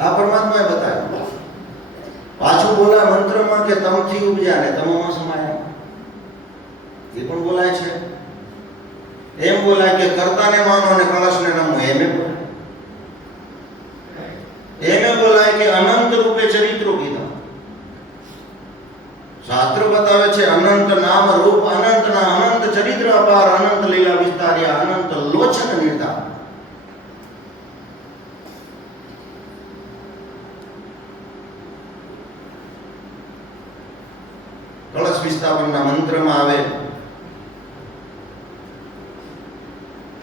આ પરમાત્માએ બતાવ્યું. પાછું બોલાય મંત્રમાં કે તમથી ઉપજ્યા ને તમમાં સમાયા, એ પણ બોલાય છે. એમ બોલાય કે કર્તાને માનો અને કળશને નમો, એમ બોલાય. એમ બોલાય કે અનંત રૂપે ચરિત્રો કીધા. શાસ્ત્ર બતાવે છે અનંત નામ રૂપ અનંતના અનંત ચરિત્ર અપાર, અનંત લીલા વિસ્તાર્યા, અનંત લોચન નિર્ધાર. કળશ વિસ્થાપનના મંત્રમાં આવે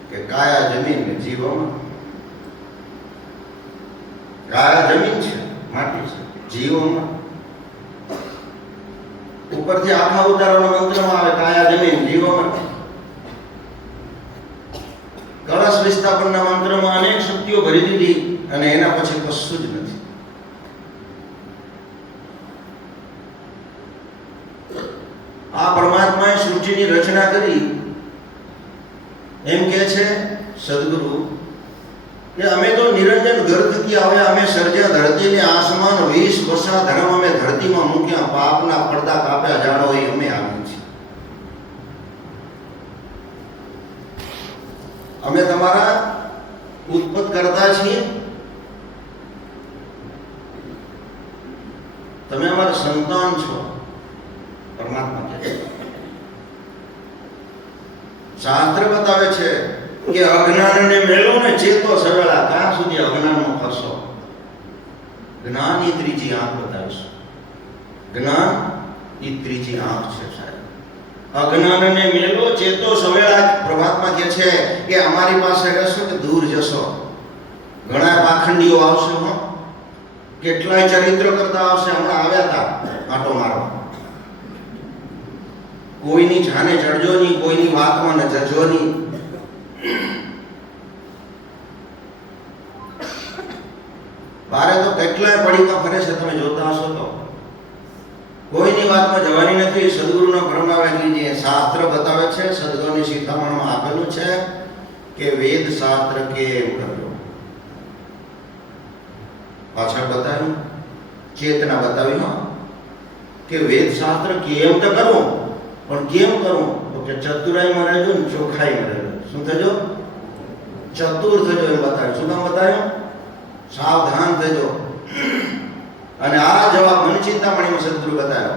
કે કાયા જમીન ને જીવોમાં. કાયા જમીન છે, માટી છે, જીવોમાં. ઉપરથી આખા ઉતારવાનો મંત્રમાં આવે કાયા જમીન જીવોમાં. કળશ વિસ્થાપનના મંત્રમાં અનેક શક્તિઓ ભરી દીધી અને એના પછી કશું જ નથી. આ પરમાત્માએ સૃષ્ટિની રચના કરી. એમ કે છે સદગુરુ કે અમે તો નિરંજન ઘર થકી આવ્યા, અમે સર્જ્યા ધરતીને આસમાન, વીસ વસા ધર્મ અમે ધરતીમાં મૂક્યા, પાપના પડદા કાપ્યા, જાણો એ અમે આવ્યું છે. અમે તમારા ઉત્પત્ત કરતા છીએ, તમે અમારા સંતાન છો. પરમાત્મા કહે, શાસ્ત્ર બતાવે છે કે અજ્ઞાનને મેળો ને ચેતો સવેળા. ત્યાં સુધી અજ્ઞાનનો ફરશો. જ્ઞાનની ત્રીજી આંખ બતાવીશું. જ્ઞાન એ ત્રીજી આંખ છે સાહેબ. અજ્ઞાનને મેળો ચેતો સવેળા. પરમાત્મા કહે છે કે અમારી પાસે રહેશો કે દૂર જશો. ઘણા પાખંડીઓ આવશે, હો, કેટલાય ચરિત્ર કરતા આવશે. હમણાં આવ્યા હતા આટો મારો. કોઈની જાને ચડજો નહીં, કોઈની વાતમાં ન જજો નહીં. બારે તો કેટલાય પડીકા ફરે છે, તમે જોતા હશો. તો કોઈની વાતમાં જવાની નથી. સદગુરુના પરમાવેલી શાસ્ત્ર બતાવે છે, સદગુરુની શિખામણમાં આપેલું છે કે વેદ શાસ્ત્ર કેમ કરવો. પાછળ બતાવ્યું, ચેતના બતાવી, હા, કે વેદ શાસ્ત્ર કેમ તો કરવું, પણ કેમ કરવું? તો કે ચતુરાઈમાં રહેજો ને ચોખાઈમાં રહેજો. શું થજો? ચતુર થજો. એમ બતાવ્યું. શું કામ બતાવ્યું? સાવધાન થજો. અને આ જવાબ મનચિંતામણીમાં સદગુરુ બતાવ્યો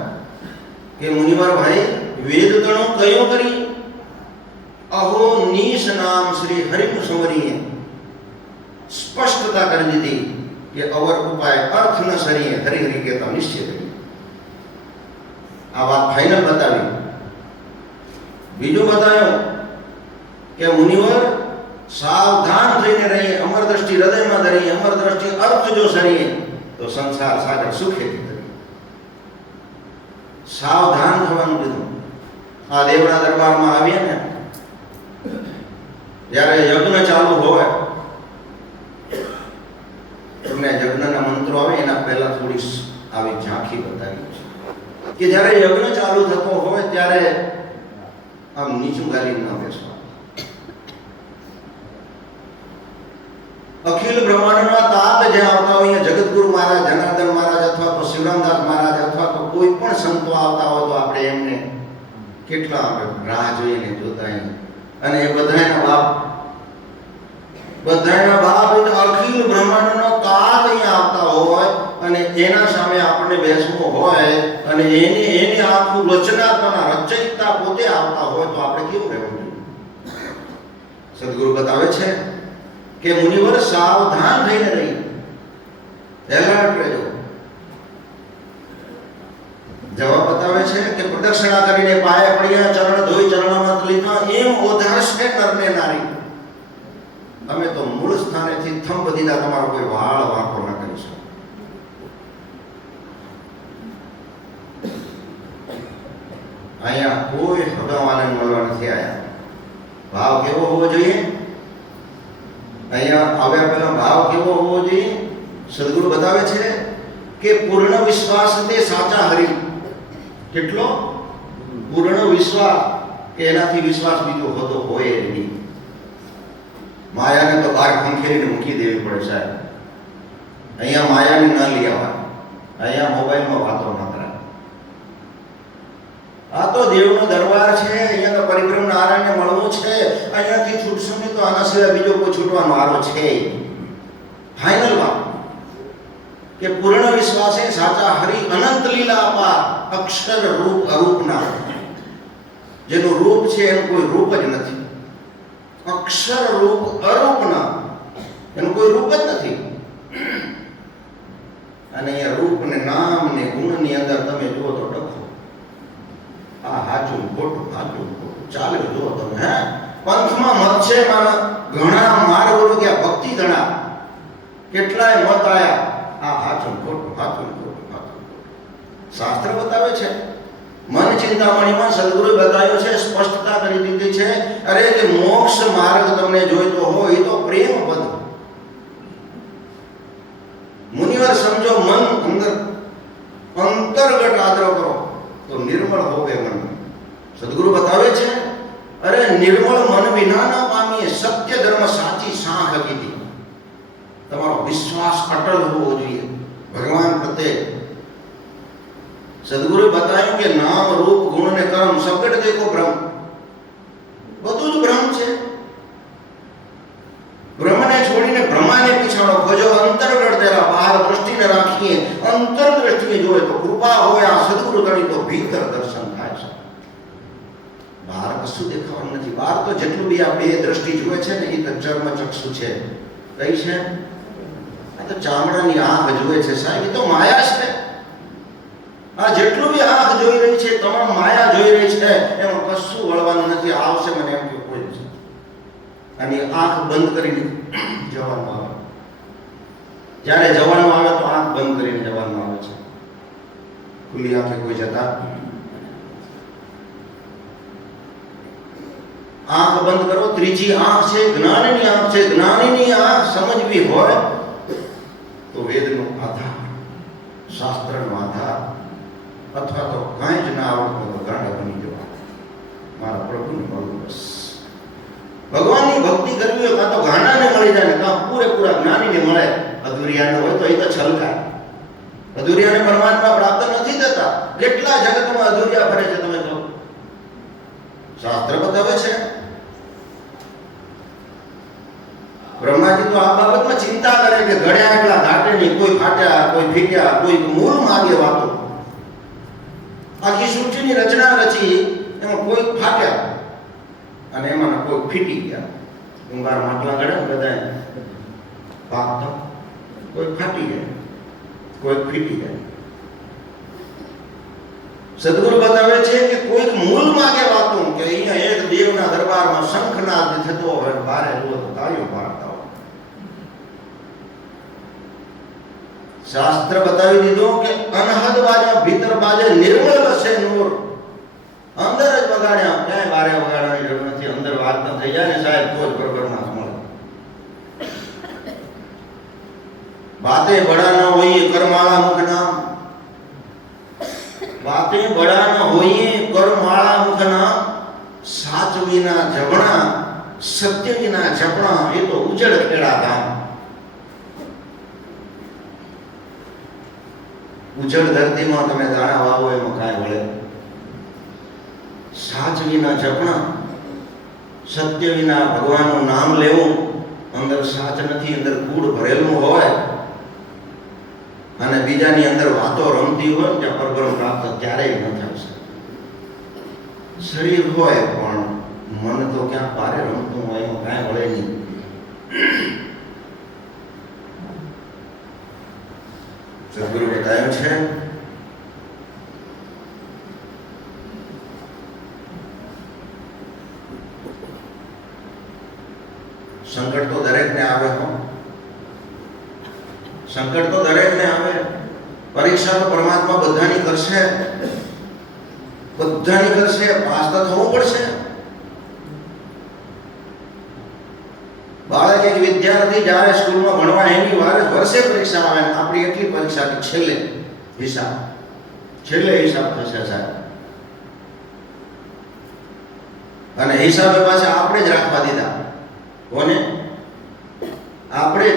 કે મુનિવર ભાઈ, વેદ તણો કયો કરી? અહો નીશ નામ શ્રી હરિ સંવરીએ. સ્પષ્ટતા કરી દીધી કે અવર ઉપાય અર્થ ન સરીએ, હરિ હરિ કહેતા નિશ્ચિત. આ વાત ફાઇનલ બતાવી. બીજું બતાવ્યું કે મુનિવર સાવધાન થઈને રહીએ, અમર દ્રષ્ટિ હૃદયમાં ધરીએ, અમર દ્રષ્ટિ અર્થ જો સરીએ તો સંસાર સાગર સુખેથી ધરીએ. સાવધાન થવાનું કીધું. આ દેવના દરબારમાં આવીએ ને, જ્યારે યજ્ઞ ચાલુ હોય, તમને યજ્ઞના મંત્રો આવે એના પહેલા થોડી આવી ઝાંખી બતાવી છે કે જ્યારે યજ્ઞ ચાલુ થતો હોય ત્યારે આમ નીચું ગાલી ન બેસવા. અખિલ બ્રહ્માંડના તાત જે આવતા હોય, જગતગુરુ મહારાજ, જનાર્દન મહારાજ અથવા તો શિવરામદાસ મહારાજ અથવા તો કોઈ પણ સંતો આવતા હોય તો આપણે એમને કેટલા આપણે રાહ જોઈને જોતા. અને એ બધાના બાપ એટલે અખિલ બ્રહ્માંડનો તાત અહીંયા આવતા હોય અને એના સામે આપણને બેસવું હોય અને એની આખું રચનાત્મના રચયિતા પોતે આવતા હોય તો આપણે કેવું રહેવું? સદગુરુ બતાવે છે કે મુનિવર સાવધાન થઈને રહી, એલર્ટ રહેજો. જવાબ બતાવે છે કે પ્રદક્ષિણા કરીને પાયે પડ્યા, ચરણ ધોઈ ચરણમાં લીધા, એમ ઓધારશે નરને નારી. અમે તો મૂળ સ્થાનેથી થંભ દીધા, તમારો કોઈ વાળ વાંકો ન કરી શકો. અહીંયા કોઈ હગાવાને મળવા નથી આવ્યા. ભાવ કેવો હોવો જોઈએ? અહીંયા આવ્યા પહેલા ભાવ કેવો હોવો જોઈએ? સદગુરુ બતાવે છે કે પૂર્ણ વિશ્વાસ તે સાચા હરિ. કેટલો? પૂર્ણ વિશ્વાસ, કે એનાથી વિશ્વાસ બીજો હોતો હોય નહીં. માયાને તો બહાર ખંખેરીને મૂકી દેવી પડે સાહેબ. અહીંયા માયાની ન લઈ આવવા, અહીંયા મોબાઈલમાં વાતો ન કરાય. આ તો દેવનો દરબાર છે, અહીંયા તો પરિબ્રહ્મ નારાયણને મળવું છે. અહીંયાથી છૂટશું નહીં તો આના સિવાય બીજો કોઈ છૂટવાનો વારો છે. ફાઇનલ વાત કે પૂર્ણ વિશ્વાસે સાચા હરિ અનંત લીલા અપાર અક્ષર રૂપ અરૂપના. જેનું રૂપ છે એનું કોઈ રૂપ જ નથી. અક્ષર રૂપ અરૂપના, એનું કોઈ રૂપ જ નથી. અને એ રૂપ ને નામ ને ગુણ ની અંદર તમે જુઓ તો ડખો. આ હાચું ખોટું, હાચું ખોટું ચાલે જુઓ તમે. હે પંથમાં મત છે મારા, ઘણા માર્ગો ગયા, ભક્તિ ઘણા, કેટલાય મત આયા. આ હાચું ખોટું, હાચું ખોટું, હાચું ખોટું. શાસ્ત્ર બતાવે છે, મન ચિંતામણીમાં સદગુરુ બતાવ્યું છે, સ્પષ્ટતા કરી દીધી છે. અરે કે મોક્ષ માર્ગ તમને જોઈતો હોય તો પ્રેમ પદ. મુનિવર સમજો, મન અંદર અંતર્ગત આદર કરો તો નિર્મળ હોવે મન. સદગુરુ બતાવે છે, અરે નિર્મળ મન વિના ન પામીએ, સત્ય ધર્મ સાચી સાહ કીધી. તમારો વિશ્વાસ અટલ હોવો જોઈએ ભગવાન પ્રત્યે. સદગુરુ બતાવ્યું કે નામ રૂપ ગુણ ને કર્મ સબકટ દેખો બ્રહ્મ. બધું જ બ્રહ્મ છે. બ્રહ્મને છોડીને બ્રહ્માને પીછાડો, ખોજો અંતર્ગત તેરા, બહાર દ્રષ્ટિને રાખીએ, અંતર દ્રષ્ટિએ જોવે તો કૃપા હોય આ સદગુરુ ગણી તો ભીતર દર્શન થાય છે. બહાર કશું દેખાવાનું નથી. બહાર તો જેટલું બી આ બે દ્રષ્ટિ જુએ છે ને એ તો ચર્મ ચક્ષુ છે. કઈ છે? આ તો ચામડાની આંખ જુએ છે સાહેબ, એ તો માયા છે. આ જેટલું બી આંખ જોઈ રહી છે, તમામ માયા જોઈ રહી છે, એમાં કશું વળવાનું નથી. આવશે મને એમ કે કોઈ છે. અને આંખ બંધ કરીને જવાનું આવે. જ્યારે જવાનું આવે તો આંખ બંધ કરીને જવાનું આવે છે. ખુલ્લી આંખે કોઈ જતા. આંખ બંધ કરો. ત્રીજી આંખ છે જ્ઞાનની આંખ છે. જ્ઞાનની આંખ સમજવી હોય તો વેદનો આધાર, શાસ્ત્રનો આધાર, અથવા તો કાંઈ જ ના આવડતું તો ગાંડા બની જવા. મારા પ્રભુને મળવું બસ. ભગવાનની ભક્તિ કરવી હોય કાં તો ગાંડાને મળી જાય ને કાં પૂરેપૂરા જ્ઞાનીને મળે. અધૂરિયાને હોય તો એ તો છલકાય. અધૂરિયાને પરમાત્મા પ્રાપ્ત નથી થતા. કેટલા જગતમાં અધૂરિયા ફરે છે તમે તો. શાસ્ત્ર બતાવે છે. બ્રહ્માજી તો આ બાબતમાં ચિંતા કરે કે ઘડ્યા એટલા ઘાટે નહીં, કોઈ ફાટ્યા, કોઈ ફીટ્યા, કોઈ મૂળ માગે વાતો. આખી સૃષ્ટિની રચના રચી, એમાં કોઈ ફાટ્યા અને એમાં કોઈ ફીટી ગયા. ઊંઘાર માટલા ગળે બધા પાકતા, કોઈ ફાટી ગયા, કોઈ ફીટી ગયા. સદગુરુ બતાવે છે કે કોઈક મૂળ માગે વાતું કે અહીંયા એક દેવના દરબારમાં શંખનાદ થતો હોય, બારે જુઓ તો તાળીઓ પાડતા હોય. શાસ્ત્ર બતાવી દીધું કે અનહદ બાજા ભીતર બાજે નિર્મળ વસે નૂર. અંદર જ વગાડ્યા, ક્યાંય બારે વગાડવાની જરૂર નથી. અંદર વાત ન થઈ જાય ને સાહેબ તો જ બરોબરમાં મળે. બાતે બડા ન હોઈએ કરમાળા મુખ નામ. બાતે બડા ન હોઈએ કરમાળા મુખ નામ. સાચ વિના જબણા, સત્ય વિના જપણા, એ તો ઉજળ ખેડા ધામ. ઉજળ ધરતીમાં તમે દાણા વાવો એમાં કાંઈ વળે. સાચ વિના જપણા, સત્ય વિના ભગવાનનું નામ લેવું. અંદર સાચ નથી, અંદર કૂડ ભરેલું હોય અને બીજાની અંદર વાતો રમતી હોય ત્યાં પરબ્રહ્મ પ્રાપ્ત ક્યારેય ન થશે. શરીર હોય પણ મન તો ક્યાં પારે રમતું હોય, એમાં કાંઈ વળે નહીં. સદગુરુ બતાવ્યું છે સંકટ તો દરેકને આવે હો. સંકટ તો દરેકને આવે. પરીક્ષા તો પરમાત્મા બધાની કરશે, બધાની કરશે. પાસ તો થવું પડશે. બાળક એક વિદ્યાર્થી જ્યારે સ્કૂલમાં ભણવા એની વર્ષે પરીક્ષા આવે, આપણી એટલી પરીક્ષા છેલ્લે હિસાબ થશે સાહેબ. અને હિસાબે પાછા આપણે જ રાખવા દીધા. કોને? આપણે.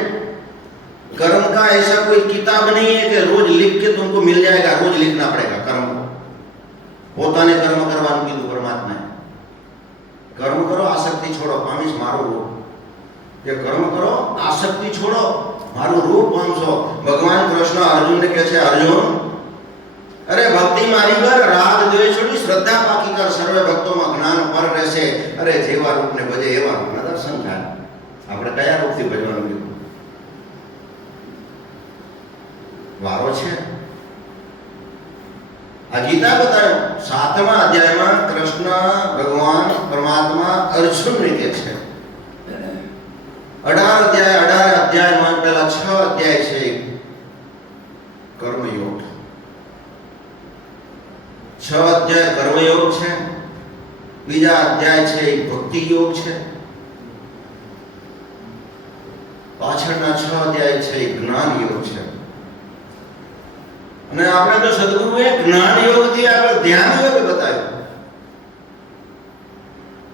कर्म का ऐसा कोई किताब नहीं है कि रोज लिख के तुमको मिल जाएगा, रोज लिखना पड़ेगा कर्म को। પોતાને કર્મ કરવાનું કીધું પરમાત્માએ। કર્મ કરો, આસક્તિ છોડો, પામીશ મારું રૂપ। ये कर्म करो, आसक्ति छोड़ो, मारू रूप पामशो। भगवान कृष्ण अर्जुन ने कहे छे, अर्जुन अरे भक्ति मारी कर, राग द्वेष छोड़ी श्रद्धा पाकी कर, सर्वे भक्तों में ज्ञान पर રહેશે। अरे जेवा रूप ने भजे एवा रूप ना दर्शन थाय। આપણે કયા રૂપથી ભજવાનું કીધું? વારો છે આ ગીતા बतायो 7મા અધ્યાયમાં કૃષ્ણ ભગવાન પરમાત્મા અર્જુન ને કહે છે 18 અધ્યાયમાં પહેલા 6 અધ્યાય છે કર્મયોગ, 6 અધ્યાય કર્મયોગ છે, બીજા અધ્યાય છે ભક્તિ યોગ છે, પાછળના 6 અધ્યાય છે જ્ઞાન યોગ છે। અને આપણે તો સદગુરુએ જ્ઞાન યોગથી આગળ ધ્યાન યોગ બતાવ્યો।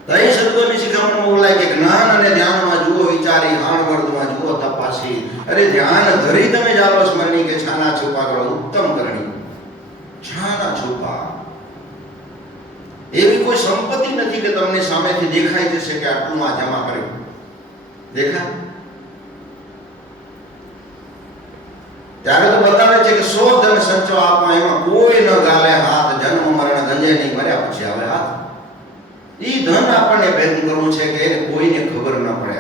તઈ સદગુરુની શિખામણમાં બોલાય કે જ્ઞાન અને ધ્યાનમાં જુઓ વિચારી, હાણવર્ધમાં જુઓ તપાસી। અરે ધ્યાન ધરી તમે જાલો સ્મરણી કે છાના છુપા કરો ઉત્તમ કરણી। છાના છુપા એવી કોઈ સંપત્તિ નથી કે તમને સામેથી દેખાઈ જશે કે આટલું આ જમા કર્યું, દેખાય? ત્યારે તો બતાવે છે કે 100 ધન સંચો આપો, એમાં કોઈ ન ગાલે હાથ, જન્મ મરણ ગંજે નહીં, મર્યા પછી આવે હાથ। ઈ ધન આપણને ભેગું કરવું છે કે એને કોઈને ખબર ન પડે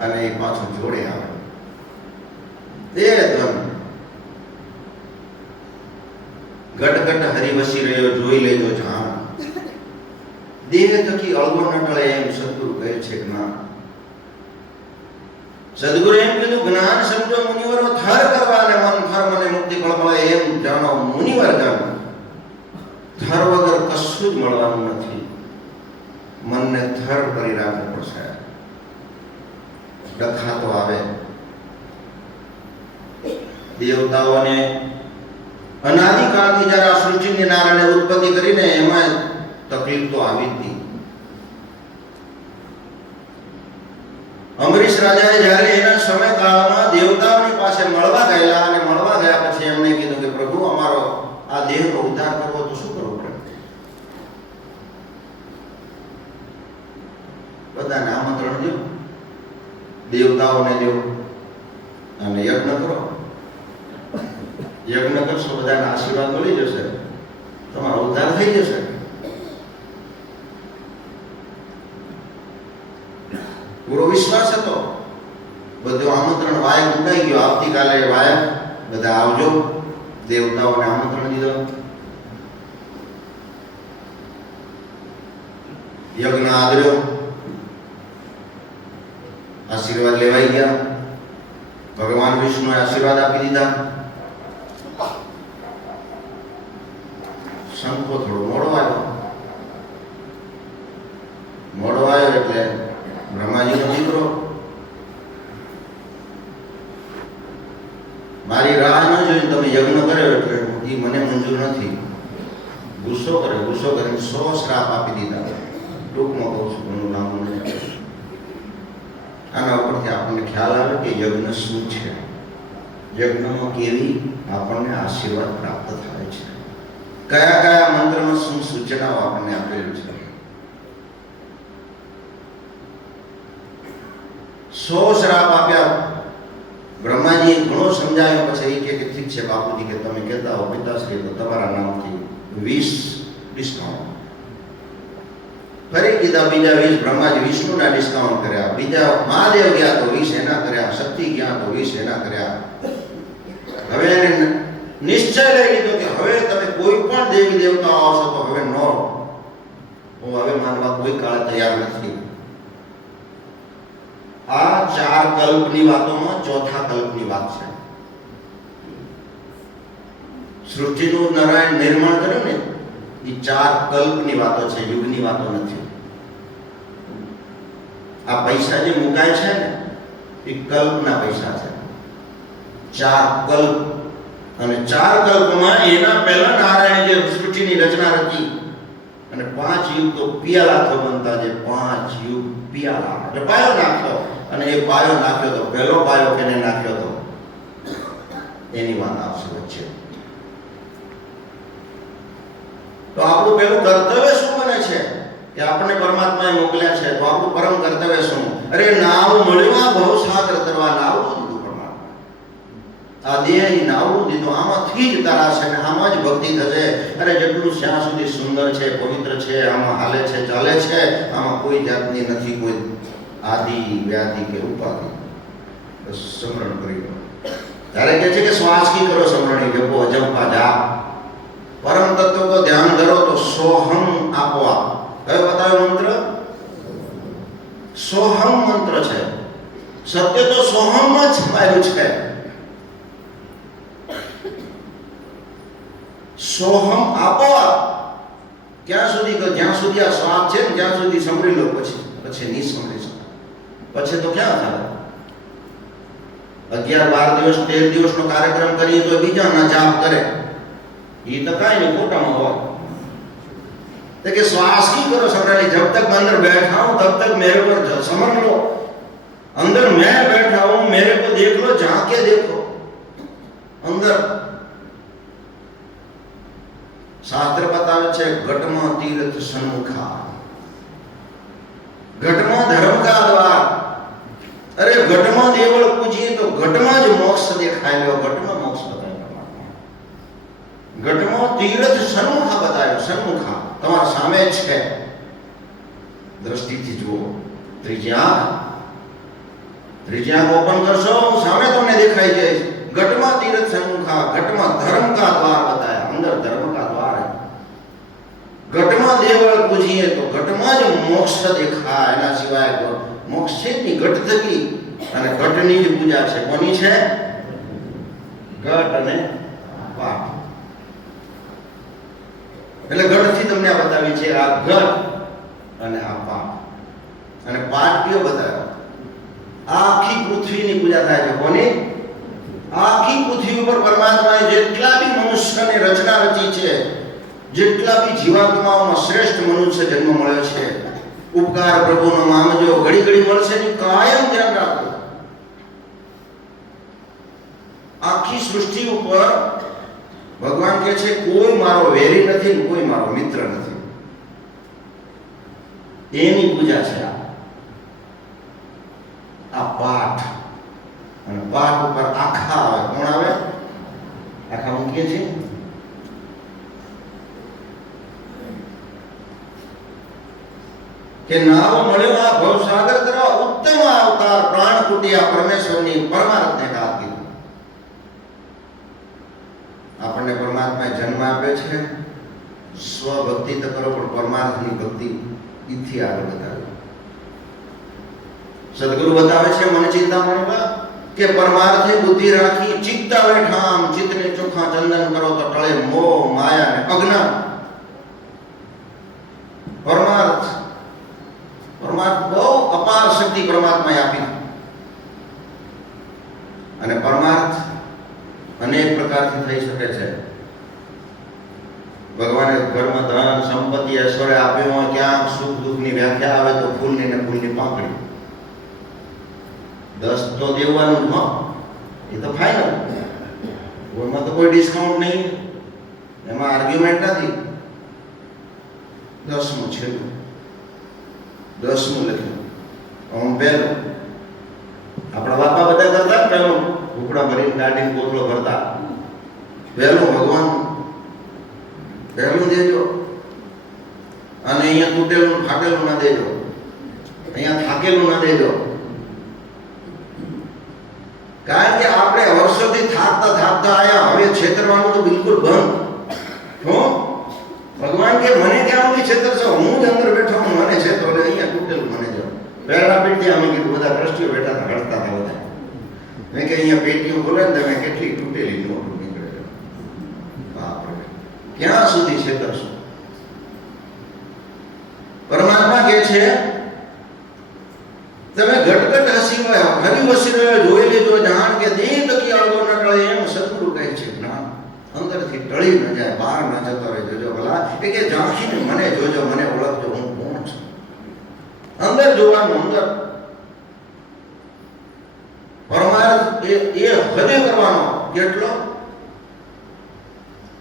અને એ પાછું જોડે આવે। તે ધન ઘટ ઘટ હરી વસી રહ્યો જોઈ લેજો જાણ। દેહ થકી અળગો ન ટળે એમ સદગુરુ કહે છે જ્ઞાન। સદગુરુ એમ કીધું જ્ઞાન સમજો મુનિવરો થર કરવા અને મન થર મને મુક્તિ મળે એમ જાણો મુનિવર ગણ। થર વગર કશું જ મળવાનું નથી, મનને થર કરી રાખવું પડશે। ડખા તો આવે। દેવતાઓને અનાદિકાળથી જ્યારે આ સૃષ્ટિની નારાયણે ઉત્પત્તિ કરીને એમાં તકલીફ તો આવી જ હતી। અમરીશ રાજાએ જ્યારે એના સમયકાળમાં દેવતાઓની પાસે મળવા ગયેલા અને મળવા ગયા પછી એમણે કીધું કે પ્રભુ અમારો આ દેહનો ઉદ્ધાર કરવો તો શું કરવું પડે? બધાને આમંત્રણ દો, દેવતાઓને દો અને યજ્ઞ કરો। યજ્ઞ કરશો બધાના આશીર્વાદ મળી જશે, તમારો ઉદ્ધાર થઈ જશે। પૂરો વિશ્વાસ હતો। બધું આમંત્રણ વાયક મુકાઈ ગયો। આવતીકાલે વાયક બધા આવજો, દેવતાઓને આમંત્રણ દીધો। યજ્ઞ આદર્યો, આશીર્વાદ લેવાઈ ગયા। ભગવાન વિષ્ણુએ આશીર્વાદ આપી દીધા। શંખો થોડો મોડો આવ્યો એટલે બ્રહ્માજીનો દીકરો મારી રાહ ન જોઈને તમે યજ્ઞ કર્યો એટલે એ મને મંજૂર નથી, ગુસ્સો કરીને 100 શ્રાપ આપી દીધા। ટૂંકમાં કહું છું, ઘણું લાંબુ નથી। આના ઉપરથી આપણને ખ્યાલ આવે કે યજ્ઞ શું છે, યજ્ઞમાં કેવી આપણને આશીર્વાદ પ્રાપ્ત થાય છે, કયા કયા મંત્રમાં શું સૂચનાઓ આપણને આપેલું છે। 100 શ્રાપ આપ્યા। બ્રહ્માજી ઘણો સમજાવ્યો પછી એ કે ઠીક છે બાપુજી કે તમે કહેતા હો પિતાશ્રી તો તમારા નામથી 20 ડિસ્કાઉન્ટ। ફરી કીધા બીજા 20 બ્રહ્માજી વિષ્ણુના ડિસ્કાઉન્ટ કર્યા। બીજા મહાદેવ ગયા તો 20 એના કર્યા, શક્તિ ગયા તો 20 એના કર્યા। હવે એને નિશ્ચય લઈ લીધો કે હવે તમે કોઈ પણ દેવી દેવતા આવશો તો હવે નો, હું હવે માનવા કોઈ કાળ તૈયાર નથી। આ 4 કલ્પની વાતોમાં ચોથા કલ્પની વાત છે। સૃષ્ટિનું નારાયણ નિર્માણ કર્યું ને એ 4 કલ્પની વાતો છે, યુગની વાતો નથી। આ પૈસા જે મુકાય છે ને એ કલ્પના પૈસા છે। 4 કલ્પ, અને 4 કલ્પમાં એના પહેલા નારાયણ જે સૃષ્ટિની રચના હતી અને 5 યુગ તો પિયાલાથી બનતા, જે 5 યુગ પિયાલા એટલે પાયો નાખ્યો। અને એ પાયો નાખ્યો તો પહેલો પાયો કેને નાખ્યો તો? એની વાત આવશે વચ્ચે. તો આપણું પેલું કર્તવ્ય શું બને છે કે આપણને પરમાત્માએ મોકલ્યા છે, તો આપણું પરમ કર્તવ્ય શું? અરે નાવ મળ્યું ભવસાગર તરવા નાવડું દીધું પરમાત્મા. આ દેહની નાવડું દીધું, આમાંથી જ તરાશે ને આમાં જ ભક્તિ થશે. અરે જેટલું જ્યાં સુધી સુંદર છે, પવિત્ર છે, આમાં હાલે છે, ચાલે છે, આમાં કોઈ જાતની નથી કોઈ આદિ વ્યાધિ કે ઉપાધિ. સ્મરણ કરી લો. ત્યારે કહે છે કે શ્વાસ કી કરો સ્મરણી, જપો અજંપા જાપ, પરમ તત્વ કો ધ્યાન કરો તો સોહમ આપોઆપ. કયો બતાવ્યો મંત્ર? સોહમ મંત્ર છે. સત્ય તો સોહમ જ છપાયેલું છે. સોહમ આપોઆપ. ક્યાં સુધી? જ્યાં સુધી આ શ્વાસ છે ને ત્યાં સુધી સાંભળી લો, પછી નહીં સાંભળી શકો. પછી તો ક્યાં થાય? 11-12 દિવસ 13 દિવસનો કાર્યક્રમ કરીએ તો બીજાના જાપ કરે, ये तो काई नहीं खोटा में हो. देखिए श्वास की करो समरणी, जब तक मैं अंदर बैठा हूं तब तक मेरे पर समझ लो. अंदर मैं बैठा हूं, मेरे को देख लो, झांक के देखो अंदर. शास्त्र बतावे छे घटमा तीर्थ सन्मुखा, घटमा धर्म का द्वार. अरे घटमा देवल पूजिए तो घटमा જ મોક્ષ દેખાય લો, ઘટમાં મોક્ષ ઘટમાં તીર્થ સન્મુખા બતાવ્યો. સન્મુખા તમારા સામે જ છે, દ્રષ્ટિથી જુઓ. ત્રીજી ઓપન કરશો, સામે તમને દેખાઈ જાય. ઘટમાં તીર્થ સન્મુખા, ઘટમાં ધર્મ કા દ્વાર બતાયા, અંદર ધર્મ કા દ્વાર है. ઘટમાં દેવળ પૂજીએ તો ઘટમાં જ મોક્ષ દેખાય. એના સિવાય મોક્ષ છે ની ઘટ થકી, અને ઘટની જ પૂજા છે. કોની છે? ઘટ અને પાઠ. એટલે ઘટથી તમને આ બતાવી છે, આ ઘટ અને આ પાઠ. અને પાઠ કયો બતાવ્યો? આખી પૃથ્વીની પૂજા થાય છે. કોની? આખી પૃથ્વી ઉપર પરમાત્માએ જેટલા બી મનુષ્યની રચના રચી છે, જેટલા બી જીવાત્માઓમાં શ્રેષ્ઠ મનુષ્ય જન્મ મળ્યો છે, ઉપકાર પ્રભુનો માનજો, ઘડી ઘડી મળશે ની કાયમ ધ્યાન રાખો. આખી સૃષ્ટિ ઉપર ભગવાન કહે છે કોઈ મારો વેરી નથી ને કોઈ મારો મિત્ર નથી. એની પૂજા છે આ પાઠ. અને પાઠ ઉપર આખા આવે. કોણ આવે? આખા મૂકીએ છીએ. કે નાવ મળ્યો આ ભવસાગર તરફ ઉત્તમ અવતાર, પ્રાણ કુટિયા પરમેશ્વરની પરમાર્થને ગાત કીધું. આપણને પરમાત્માએ જન્મ આપે છે, સ્વભક્તિ તો કરો પણ પરમાર્થની ભક્તિ ઈથી આગળ બતાવે. સદગુરુ બતાવે છે મન ચિંતામણીમાં કે પરમાર્થે બુદ્ધિ રાખી ચિત્તા બેઠામ, ચિત્તને ચોખ્ખા ચંદન કરો તો ટળે મોહ માયા ને અજ્ઞાન. પરમાર્થ બહુ અપાર શક્તિ પરમાત્માએ આપી. અને પરમાર્થ અનેક પ્રકારથી થઈ શકે છે. ભગવાને ઘરમાં ધન સંપત્તિ ઐશ્વર્ય આપ્યું હોય, ક્યાંક સુખ દુઃખની વ્યાખ્યા આવે તો ફૂલની ને ફૂલની પાંખડી. 10 તો દેવાનું ન, એ તો ફાઇનલ. એમાં તો કોઈ ડિસ્કાઉન્ટ નહીં, એમાં આર્ગ્યુમેન્ટ નથી. 10મું છેલ્લું, 10મું લખ્યું. આમ પહેલું આપણા બાપા બધા કરતા ને, પહેલું કુકડા ભરીને દાઢીને બોતલો ભરતા. પહેલું ભગવાન પહેલું દેજો. અને અહીંયા તૂટેલું ફાટેલું ના દેજો, અહીંયા થાકેલું ના દેજો. કારણ કે આપણે વર્ષોથી થાકતા આયા, હવે છેતરવાનું તો બિલકુલ બંધ. શું ભગવાન કે મને ક્યાં સુધી છેતરશો? હું જ અંદર બેઠો હું, મને છેતરો. અહીંયા તૂટેલું મને જો. પહેલા પેટી અમે કીધું, બધા ટ્રસ્ટીઓ બેઠા હતા, હડતા હતા બધા. મેં કે અહીંયા પેટીઓ બોલે ને તમે કેટલી તૂટેલી નોટો નીકળે. બાપરે, ક્યાં સુધી છેતરશો? પરમાત્મા કે છે તમે ઘટઘટ હસી હરી વસી રહ્યો જોઈ લેજો, જાણ કે દેહ તકી આગો ન ટળે. એમ સદગુરુ કહે છે જ્ઞાન અંદરથી ટળી ન જાય, બહાર ન જતો રહે. જોજો ભલા એ કે ઝાંખીને મને જોજો, મને ઓળખજો, હું કોણ છું. અંદર જોવાનું, અંદર પરમાર્થ એ હૃદય કરવાનો. કેટલો?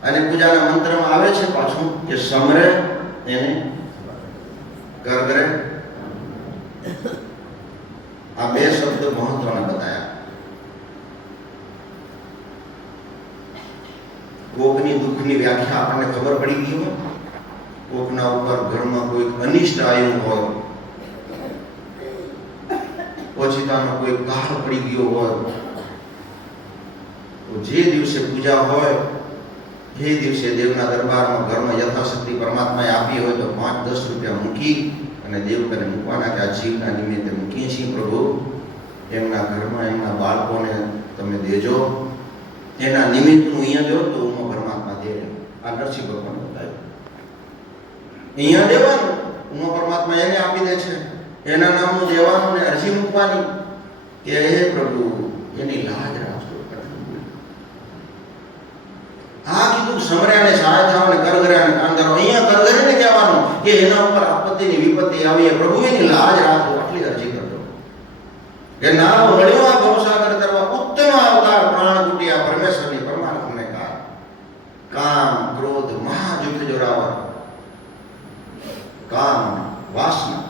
અને પૂજાના મંત્રમાં આવે છે પાછું કે સમરે એને કરગરે. આ બે શબ્દ મહત્વના બતાયા. કોકની દુઃખની વ્યાખ્યા આપણને ખબર પડી ગઈ હોય, કોકના ઉપર ઘરમાં કોઈ અનિષ્ટ આવ્યું હોય, ઓછીતાનો કોઈ કાળ પડી ગયો હોય, તો જે દિવસે પૂજા હોય એ દિવસે દેવના દરબારમાં ઘરમાં યથાશક્તિ પરમાત્માએ આપી હોય તો 5-10 રૂપિયા મૂકી અને દેવ કરીને મૂકવાના કે આ જીવના નિમિત્તે મૂકીએ છીએ પ્રભુ, એમના ઘરમાં એમના બાળકોને તમે દેજો. એના નિમિત્તનું અહીંયા દો તો હું પરમાત્મા દે. આ નરસિંહ ભગવાન બતાવ્યું. અહીંયા દેવાનું, હું પરમાત્મા એને આપી દે છે. એના નામનું દેવાનું ને અરજી મૂકવાની કે હે પ્રભુ એની લાજ રાખજો. આ કીધું સમર્યાને સહાય થાવ ને કરગરાને કાન કરો. અહીંયા કરગરીને કહેવાનું કે એના ઉપર આપત્તિની વિપત્તિ આવી, પ્રભુ એની લાજ રાખો. આટલી અરજી કરજો કે નામ વળ્યો આ ભવસાગર તરવા ઉત્તમ અવતાર પ્રાણ કુટિયા પરમેશ્વરની પરમાત્મને કાર. કામ ક્રોધ મહાજુઠ જોરાવર. કામ વાસના,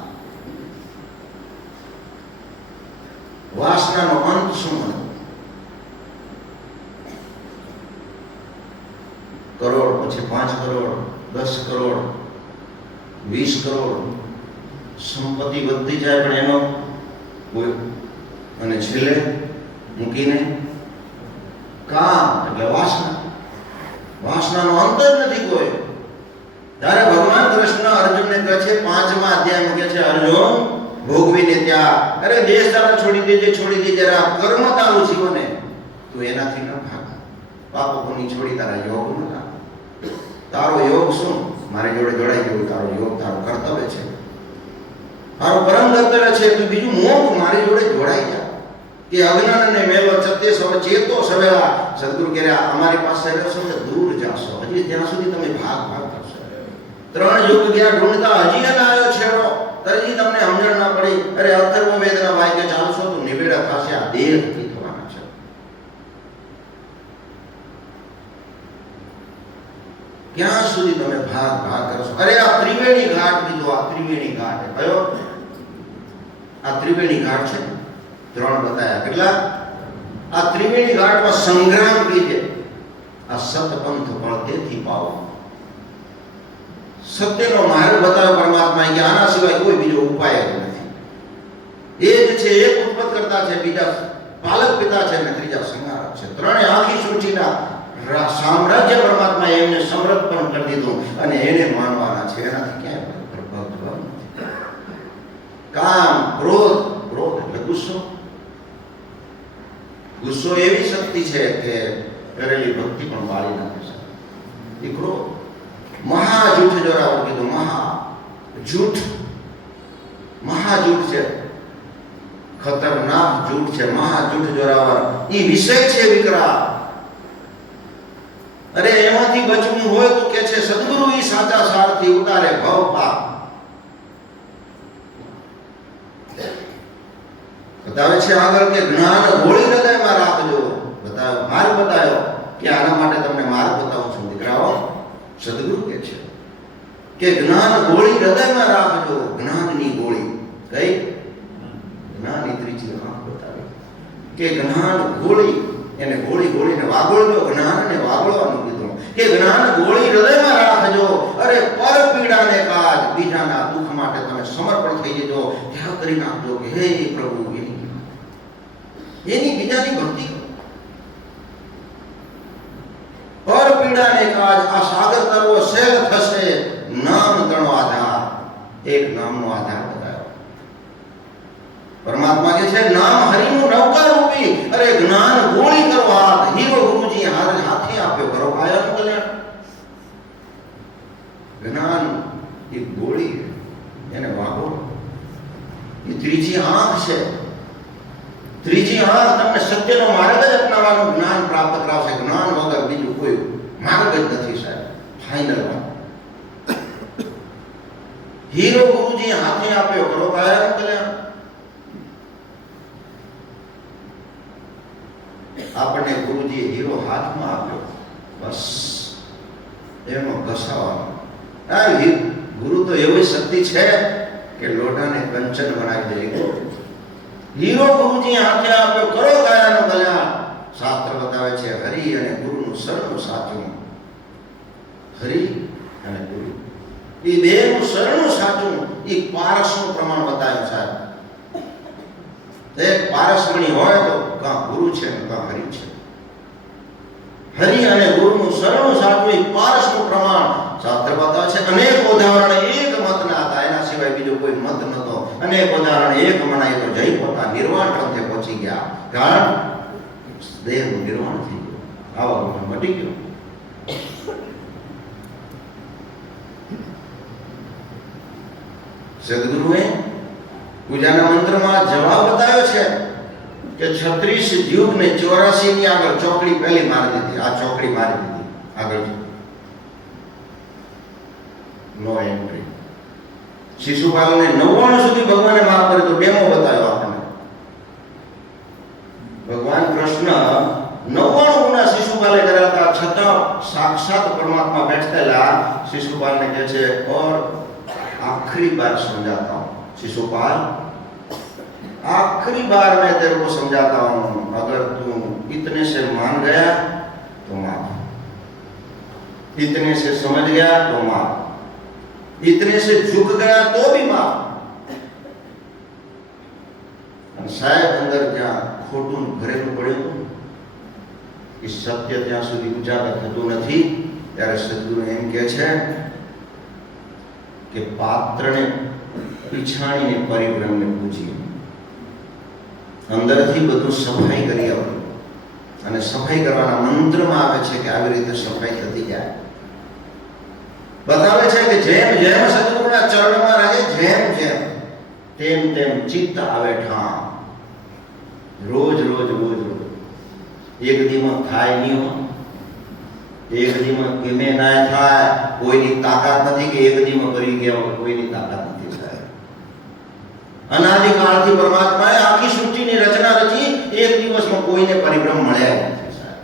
વાસનાનો અંત શું? કરોડ, પછી 5 કરોડ, 10 કરોડ, 20 કરોડ સંપત્તિ વધતી જાય, પણ એનો કોઈ, અને છેલ્લે મૂકીને કામ એટલે વાસના. વાસનાનો અંત જ નથી કોઈ. ત્યારે ભગવાન કૃષ્ણ અર્જુનને કહે છે 5મા અધ્યાયમાં કહે છે અર્જુન ભોગવીને ત્યાં, અરે દેશ તારા છોડી દેજે જરા કર્મ તારું જીવને તું એનાથી ન ભાગ. પાપોની છોડી તારા યોગ ન લાગ. તારો યોગ શું? મારી જોડે જોડાઈ ગયો. તારો યોગ તારો કર્તવ્ય છે, તારો પરમ કર્તવ્ય છે. તું બીજું મોગ મારી જોડે જોડાઈ જા. કે અજ્ઞાનને મેલો ચત્તે સવ ચેતો સવેલા. સદગુરુ કહે અમારી પાસે રહેશો ને દૂર જાશો. હજી ત્યાં સુધી તમે ભાગ કરશો. 3 યુગ ગયા ઢૂંઢતા, હજી ન આવ્યો છેડો. તરજી તમને સમજણ ના પડી. અરે અથર્વ વેદના વાક્ય ચાલશો તો નિવેડા થશે. આ દેહથી થવાના છે. ક્યાં સુધી તમે ભાગ કરશો? અરે આ ત્રિવેણી ઘાટ કીધો. આ ત્રિવેણી ઘાટ કયો? આ ત્રિવેણી ઘાટ છે. 3 બતાયા. કેટલા? આ ત્રિવેણી ઘાટમાં સંગ્રામ કીધે. આ સતપંથ પણ તેથી પાવો. સત્યનો માર્ગ બતાવ્યો પરમાત્માએ કે આના સિવાય કોઈ બીજો ઉપાય જ નથી. એ જ છે, એક ઉત્પત્ત કરતા છે, બીજા પાલક પિતા છે અને ત્રીજા સંહારક છે. 3 આખી સૃષ્ટિના સામ્રાજ્ય પરમાત્માએ એમને સમૃદ્ધ પણ કરી દીધું અને એને માનવાના છે. એનાથી ક્યાંય પ્રભાવ થવાનો નથી. કામ, ક્રોધ એટલે ગુસ્સો. ગુસ્સો એવી શક્તિ છે કે કરેલી ભક્તિ પણ બાળી નાખે છે. એ ક્રોધ. મહાજૂઠ જોરાવર કીધું. મહાજૂઠ છે, ખતરનાક જૂઠ છે. મહાજૂઠ જોરાવર. એ વિષય છે વિકરાળ. અરે એમાંથી બચવું હોય તો કે છે સદગુરુ ઈ સાચા સારથી ઉતારે ભવ પાપ. બતાવે છે આગળ કે જ્ઞાન ગોળી હૃદયમાં રાખજો. માર્ગ બતાવ્યો કે આના માટે તમને માર્ગ બતાવું છું દીકરાઓ. સદગુરુ કહે છે કે જ્ઞાન ગોળી હૃદયમાં રાખજો. જ્ઞાનની ગોળી કઈ? જ્ઞાનની ત્રીજી આંખ બતાવી કે જ્ઞાન ગોળી, એને ગોળીને વાગોળજો. જ્ઞાનને વાગોળવાનું કીધું કે જ્ઞાન ગોળી હૃદયમાં રાખજો. અરે પર પીડાને કાજ, બીજાના દુઃખ માટે તમે સમર્પણ થઈ જજો. ત્યાગ કરી નાખજો કે હે પ્રભુ એની બીજાની ભક્તિ. પર પીડાને કાજ, આ સાગર તરવો શેલ થશે. નામ તણો આધાર. એક નામનો આધાર બતાવ્યો પરમાત્મા કે છે નામ હરિનું નૌકા રૂપી. અરે જ્ઞાન ગોળી કરો હાથ. હીરો ગુરુજી હાથે આપ્યો કરો કાયાનું કલ્યાણ. જ્ઞાન એક ગોળી, એને વાગો. એ ત્રીજી આંખ છે. ત્રીજી આંખ તમને સત્યનો માર્ગ જ અપનાવવાનું જ્ઞાન પ્રાપ્ત કરાવશે. જ્ઞાન વગર બીજું કોઈ માર્ગ જ નથી સાહેબ. ફાઇનલ વાત. હીરો ગુરુજી હાથે આપ્યો કરો કાયાનું કલ્યાણ. આપણને ગુરુજીએ હીરો આપ્યો, બસ એમાં ઘસાવાનો. આ ગુરુ તો એવી શક્તિ છે કે લોઢાને કંચન બનાવી દે. હીરો ગુરુજી હાથે આપ્યો, કરો કાયાનો કલ્યાણ. શાસ્ત્ર બતાવે છે હરિ અને ગુરુનું શરણું સાચું. હરિ અને ગુરુ એ બેનું શરણું સાચું. એ પારસનું પ્રમાણ બતાવ્યું સાહેબ. એક પારસમણી હોય તો કાં ગુરુ છે ને કાં હરિ છે. હરિ અને ગુરુનું શરણું સાચું એ પારસનું પ્રમાણ શાસ્ત્ર બતાવે છે. અનેક ઉદાહરણ એક મતના હતા, એના સિવાય બીજો કોઈ મત નતો. અનેક ઉદાહરણ એક મનાય તો જઈ પોતા નિર્વાણ પંથે પહોંચી ગયા. કારણ દેહનું નિર્વાણ થઈ ગયું, આવા મટી ગયો. સદગુરુએ પૂજાના મંત્રમાં જવાબ બતાવ્યો છે કે 36 યુગને 84 ની આગળ ચોકડી પહેલી મારી દીધી. આ ચોકડી મારી દીધી, આગળ નો એન્ટ્રી. શિશુપાલને 99 સુધી ભગવાને માફ કર્યો તો ડેમો બતાવ્યો આપણને. ભગવાન કૃષ્ણ 99 ગુના શિશુપાલે કર્યા હતા, છતાં સાક્ષાત પરમાત્મા બેઠેલા શિશુપાલને કહે છે और आखिरी बार समझाता हूं शिशुपाल, आखिरी बार मैं तेरे को समझाता हूं, अगर तू इतने से मान गया तो माफ, इतने से समझ गया तो माफ, इतने से झुक गया तो भी माफ. साहेब अंदर ज्યાં ખોટું ભરેલું પડ્યું હતું, એ સત્ય ત્યાં સુધી ઉજાગર થતું નથી, ત્યારે સદગુરુ એમ કહે છે કે પાત્રને પીછાણીને પરિભ્રમને પૂછીએ. અંદરથી બધું સફાઈ કરી આવે, અને સફાઈ કરવાના મંત્રમાં આવે છે કે આવી રીતે સફાઈ થતી જાય. બતાવે છે કે જેમ જેમ સદગુરુના ચરણમાં રહે, જેમ જેમ તેમ તેમ ચિત્ત આવે ઠામ. રોજ રોજ રોજ રોજ એક દીમાં થાય નહીં હોય, એક દીમાં કેમે ના થાય. કોઈની તાકાત નથી કે એક દીમાં કરી ગયા હોય, કોઈની તાકાત નથી સાહેબ. અનાદિકાળથી પરમાત્માએ આખી સૃષ્ટિની રચના રચી, એક દિવસમાં કોઈને પરિભ્રમ મળ્યા નથી સાહેબ.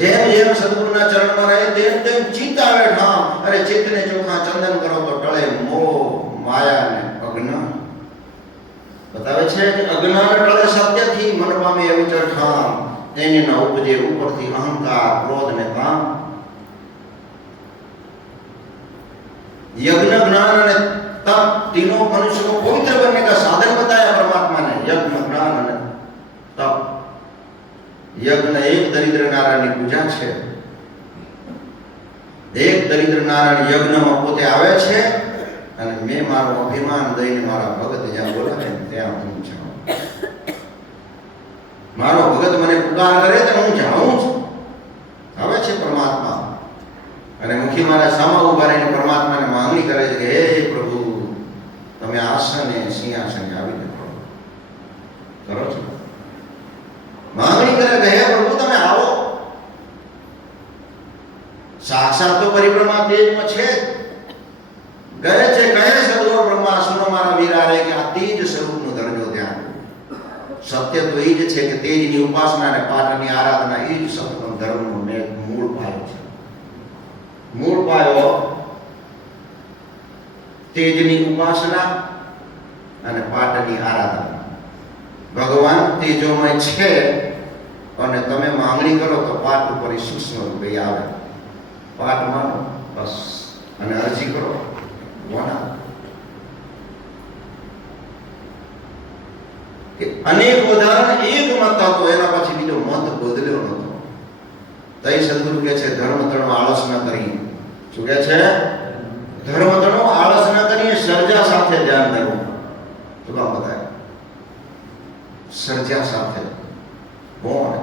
જેમ જેમ સદગુરુના ચરણમાં રહે તેમ તેમ ચિત્ત આવે ઠામ. અરે ચિત્તને ચોખા ચંદન કરો તો ટળે મોહ માયા ને અજ્ઞાન. બતાવે છે કે અજ્ઞાન ટળે સત્યથી, મન પામે અવિચળ ઠામ. એની ના ઉપજે ઉપરથી અહંકાર, ક્રોધ ને કામ. यज्ञ ज्ञान અને तप तीनों मनुष्य को पवित्र बनने का साधन बताया परमात्मा ने. यज्ञ ज्ञान અને तप. यज्ञ एक दरिद्र नारायणની પૂજા છે. એક દરિદ્ર નારાયણ યજ્ઞમાં પોતે આવે છે અને મેં મારું અભિમાન દઈને મારા ભગત જ્યાં બોલાવે ત્યાં હું જાઉં. મારો ભગત મને પુકાર કરે તો હું જાઉં છું. આવે છે પરમાત્મા અને મુખી મારા સામા ઉભા રહીને પરમાત્માને માંગણી કરે છે કે હે પ્રભુ, તમે આસને સિંહાસને આવીને કરો છો. માંગણી કરે કે હે પ્રભુ તમે આવો. સાક્ષાત તો પરિભ્રમા તેજમાં છે. કહે છે કહે સદગુરુ બ્રહ્મા સુનો મારા વીરા રે કે આ તેજ સ્વરૂપનો દરજ્જો ધ્યાન. સત્ય તો એ જ છે કે તેજની ઉપાસના અને પાઠની આરાધના એ જ સનાતન ધર્મનો મૂળ પાયો છે. મૂળ પાયો તેજની ઉપાસના અને પાઠની આરાધના. ભગવાન તેજોમય છે અને તમે માંગણી કરો તો પાઠ ઉપર સૂક્ષ્મ રૂપે આવે. પાઠ માનો બસ અને અરજી કરો વના. કે અનેક ઉદાહરણ એક મત હતો, એના પછી બીજો મત બદલ્યો નતો. તઈ સદગુરુ કહે છે ધર્મ તણો આળસ ન કરી. શું કહે છે? ધર્મ તણો આળસ ન કરી, સર્જા સાથે ધ્યાન ધરવું. શું કામ બતાય? સર્જા સાથે કોણ?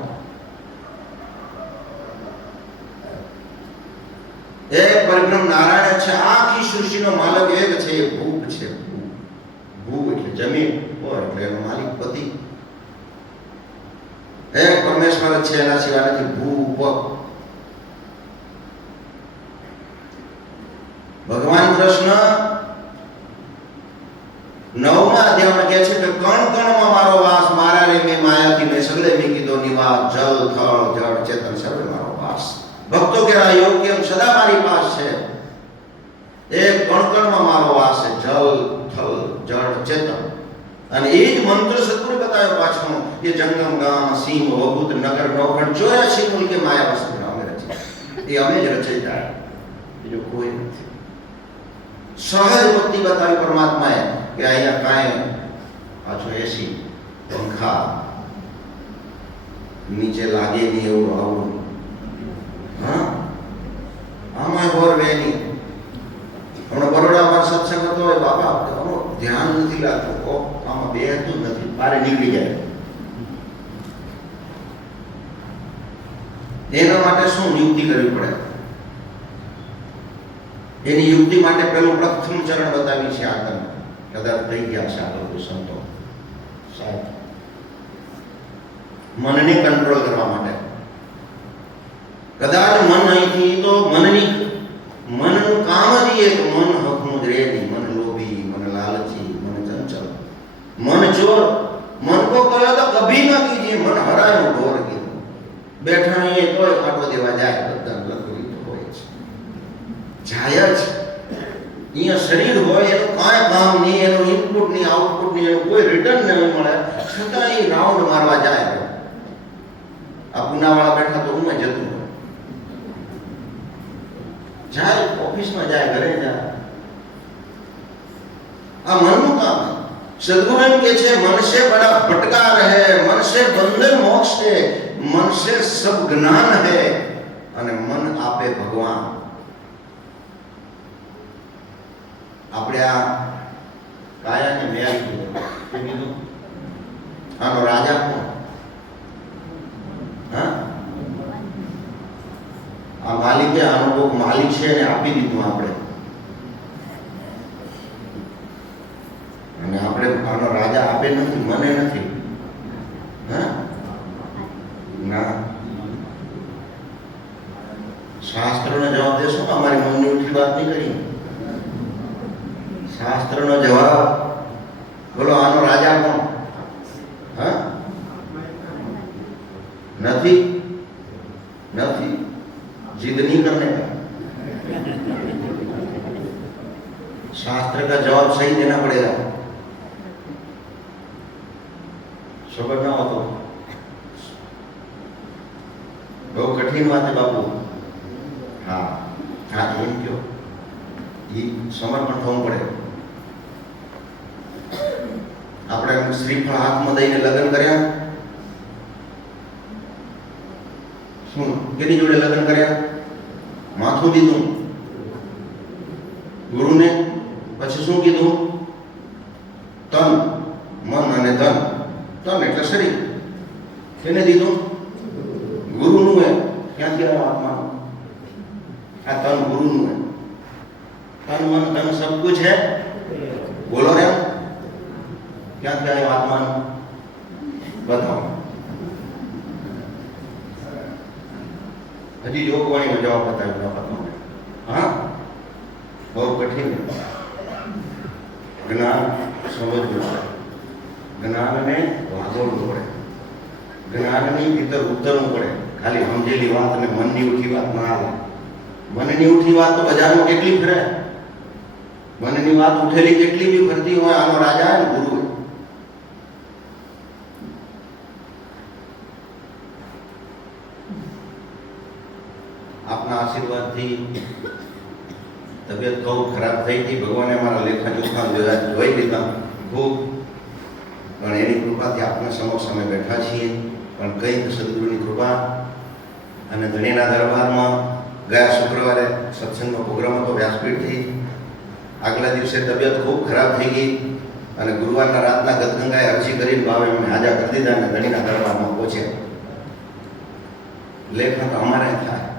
એક પરિભ્રમ નારાયણ છે. આખી સૃષ્ટિનો માલક એક છે, એ ભૂપ છે. ભૂ એટલે જમીન હોય એટલે એનો માલિક પતિ. એક પરમેશ્વર છે, એના સિવાય નથી. ભૂપ. ભગવાન કૃષ્ણ 9મા અધ્યાયમાં કહે છે કે કણ કણમાં મારો વાસ, મારા રે મેં માયાથી મેં સગળે મેં કીધો નિવાસ. જલ થળ थल जड़ चेतन सर्वे मारो पास। भक्तों के योग्य सदा मारी पास है। एक कण में मारो वास है, जल थल जड़ चेतन। અને એ જ મંત્ર સદગુરુ બતાવ્યો પાછો કે જંગમ ગામ સીમ વભૂત નગર નૌખંડ 84 મુલકે માયા વસ્તુ અમે રચી એ અમે જ રચયિતા બીજો કોઈ નથી. સહજ ભક્તિ બતાવી પરમાત્માએ કે અહીંયા કાંઈ પાછો એસી પંખા નીચે લાગે નહીં એવું આવું હા આમાં હોરવે નહીં. હમણાં બરોડામાં સત્સંગ હતો હોય બાપા ધ્યાન નથી લાગતું આમાં બેહતું નથી બારે નીકળી જાય. એના માટે શું યુક્તિ કરવી પડે? એની યુક્તિ માટે પેલું પ્રથમ ચરણ બતાવી છે આગળ કદાચ થઈ ગયા છે આ લોકો સંતો સાહેબ મનને કંટ્રોલ કરવા માટે. કદાચ મન અહીંથી તો મનનું કામ જ એક મન હકનું જ રહે નહીં. મન લોભી, मन लालची, मन चंचल, मन चोर, मन को कहो तो कभी ना कीजिए, मन हरायो ढोर की बैठा नहीं तो काटो देवा जाए बदन लकड़ी तो होय जाय ज અહીંયા શરીર હોય એનું કાંઈ કામ નહીં, એનું ઇનપુટ નહીં, આઉટપુટ નહીં, એનું કોઈ રિટર્ન નહીં મળે છતાં એ રાઉન્ડ મારવા જાય. આ પુનાવાળા બેઠા તો હું જતું જાય, ઓફિસમાં જાય, ઘરે જાય. આ મનનું કામ છે. સદગુરુ એમ કહે છે મન से बड़ा फटकार है, मन से बंधन मोक्ष है, मन से सब ज्ञान है અને મન આપે ભગવાન. આપણે આ કાયાને મેલ કીધું આનો રાજા કોણ? હા આ માલિકે આનો કોક માલિક છે ને આપી દીધું આપણે અને આપણે આનો રાજા આપે નથી, મને નથી. હા ના શાસ્ત્રનો જવાબ દેશો કે અમારી મનની ઉઠી વાત નહીં કરી. શાસ્ત્રનો જવાબ બોલો આનો રાજા કોણ? હા નથી નથી जिद नहीं करने का. शास्त्र का जवाब सही देना पड़ेगा. खबर ना हो तो बहुत कठिन बात है बापू. हाँ हाँ एम क्यों ये समर्पण થવું પડે. આપણે શ્રીફળ હાથમાં દઈને લગ્ન કર્યા, શું કેની જોડે લગ્ન કર્યા? માથું દીધું ગુરુને, પછી શું કીધું? તન મન અને ધન. તન એટલે શરીર, કેને દીધું? ગુરુનું હે. ક્યાંથી આવ્યો આત્મા? આ તન ગુરુનું હે. તન મન ધન સબ કુછ है, બોલો રે ક્યાંથી આવ્યો આત્માનું? બતાવો. હજી જોગવાણીનો જવાબ બતાવ્યો તમને. હા બહુ કઠિન. જ્ઞાન સમજવું પડે, જ્ઞાનને વાગોળવું પડે, જ્ઞાનની ભીતર ઉતરવું પડે. ખાલી સમજેલી વાત અને મનની ઉઠી વાત ના આવે. મનની ઉઠી વાત તો બજારમાં કેટલી ફરે, મનની વાત ઉઠેલી કેટલી બી ફરતી હોય. આનો રાજા અને ગુરુ હોય. આપના આશીર્વાદથી તબિયત બહુ ખરાબ થઈ હતી. ભગવાને મારા લેખા જોખા જોઈ લીધા ખૂબ, પણ એની કૃપાથી આપના સમક્ષ અમે બેઠા છીએ. પણ કંઈક સદગુરુની કૃપા અને ધણીના દરબારમાં ગયા શુક્રવારે સત્સંગનો પ્રોગ્રામ હતો વ્યાસપીઠથી. આગલા દિવસે તબિયત ખૂબ ખરાબ થઈ ગઈ અને ગુરુવારના રાતના ગદગંગાએ અરજી કરીને ભાવે અમે હાજર કરી દીધા અને ધણીના દરબારમાં પહોંચ્યા. લેખા તો અમારે થાય